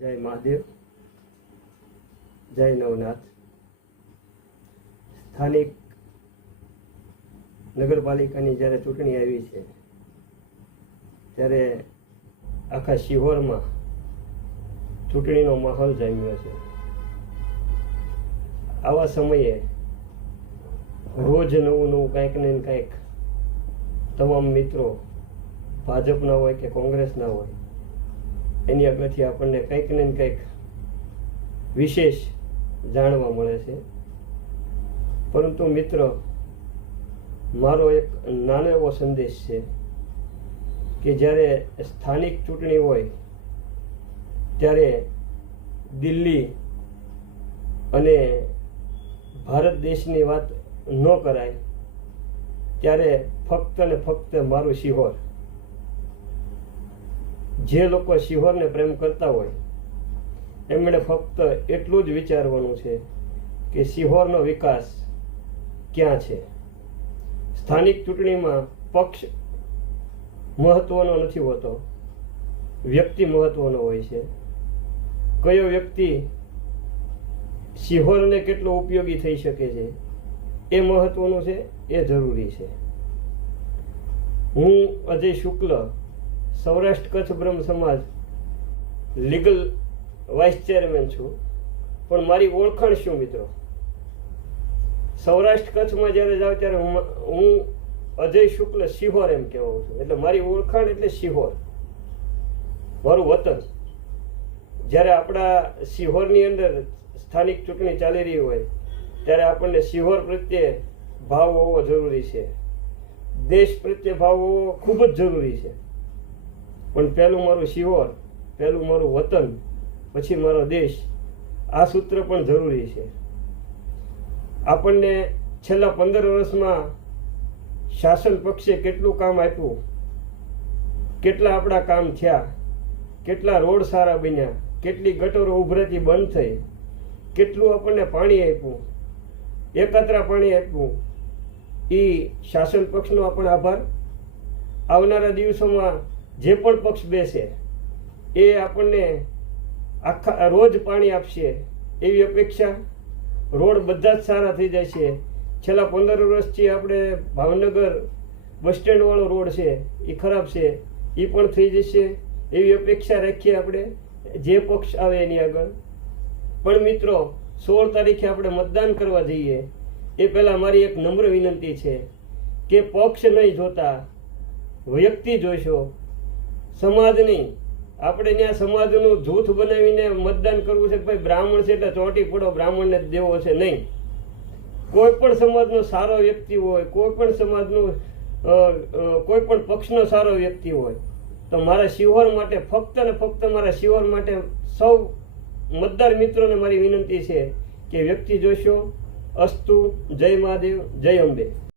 જય મહાદેવ, જય નવનાથ. સ્થાનિક નગરપાલિકાની જ્યારે ચૂંટણી આવી છે, ત્યારે આખા શિહોરમાં ચૂંટણીનો માહોલ જામ્યો છે. આવા સમયે રોજ નવું નવું કંઈક ને કંઈક તમામ મિત્રો ભાજપના હોય કે કોંગ્રેસના હોય એની આગળથી આપણને કંઈક ને કંઈક વિશેષ જાણવા મળે છે. પરંતુ મિત્ર, મારો એક નાનો એવો સંદેશ છે કે જ્યારે સ્થાનિક ચૂંટણી હોય, ત્યારે દિલ્હી અને ભારત દેશની વાત ન કરાય, ત્યારે ફક્ત ને ફક્ત મારું શિહોર જે લોકો શિહોરને પ્રેમ કરતા હોય, એમણે ફક્ત એટલું જ વિચારવાનું છે કે શિહોરનો વિકાસ ક્યાં છે? સ્થાનિક ચૂંટણીમાં પક્ષ મહત્વનો નથી હોતો, વ્યક્તિ મહત્વનો હોય છે. કયો વ્યક્તિ શિહોરને કેટલો ઉપયોગી થઈ શકે છે, એ મહત્વનું છે, એ જરૂરી છે. હું અજય શુક્લ સૌરાષ્ટ્ર કચ્છ બ્રહ્મ સમાજ લીગલ વાઇસ ચેરમેન છું. પણ મારી ઓળખાણ શું મિત્રો? સૌરાષ્ટ્ર કચ્છમાં જ્યારે જાઉં ત્યારે હું અજય શુક્લ શિહોર એમ કહેવું છું. એટલે મારી ઓળખાણ એટલે શિહોર મારું વતન. જ્યારે આપણા શિહોરની અંદર સ્થાનિક ચૂંટણી ચાલી રહી હોય, ત્યારે આપણને શિહોર પ્રત્યે ભાવ હોવો જરૂરી છે. દેશ પ્રત્યે ભાવ હોવો ખૂબ જ જરૂરી છે. પણ પહેલું મારું શિહોર પહેલું મારું વતન, પછી મારો દેશ. આ સૂત્ર પણ જરૂરી છે. આપણને છેલ્લા પંદર વર્ષમાં શાસન પક્ષે કેટલું કામ આપ્યું? કેટલા આપણા કામ થયા? કેટલા રોડ સારા બન્યા? કેટલી ગટરો ઉભરાતી બંધ થઈ? કેટલું આપણને પાણી આપ્યું? એકત્ર પાણી આપ્યું? એ શાસન પક્ષનો આપણને આભાર. આવનારા દિવસોમાં જે પણ પક્ષ બેસે, એ આપણને આખા, રોજ પાણી આપશે એવી અપેક્ષા. રોડ બધા જ સારા થઈ જાય છે. છેલ્લા પંદર વર્ષથી આપણે ભાવનગર બસ સ્ટેન્ડવાળો રોડ છે, એ ખરાબ છે, એ પણ થઈ જશે એવી અપેક્ષા રાખીએ આપણે, જે પક્ષ આવે એની આગળ. પણ મિત્રો, સોળ તારીખે આપણે મતદાન કરવા જઈએ, એ પહેલાં મારી એક નમ્ર વિનંતી છે કે પક્ષ નહીં જોતા, વ્યક્તિ જોઈશો સમાજ નહીં આપણે ત્યાં સમાજનું જૂથ બનાવીને મતદાન કરવું છે ભાઈ બ્રાહ્મણ છે એટલે ચોટી પડો, બ્રાહ્મણને દેવો છે નહીં. કોઈ પણ સમાજનો સારો વ્યક્તિ હોય, કોઈ પણ સમાજનું કોઈ પણ પક્ષનો સારો વ્યક્તિ હોય, તો મારા શિહોર માટે ફક્ત ને ફક્ત મારા શિહોર માટે સૌ મતદાર મિત્રોને મારી વિનંતી છે કે વ્યક્તિ જોશો. અસ્તુ, જય મહાદેવ, જય અંબે.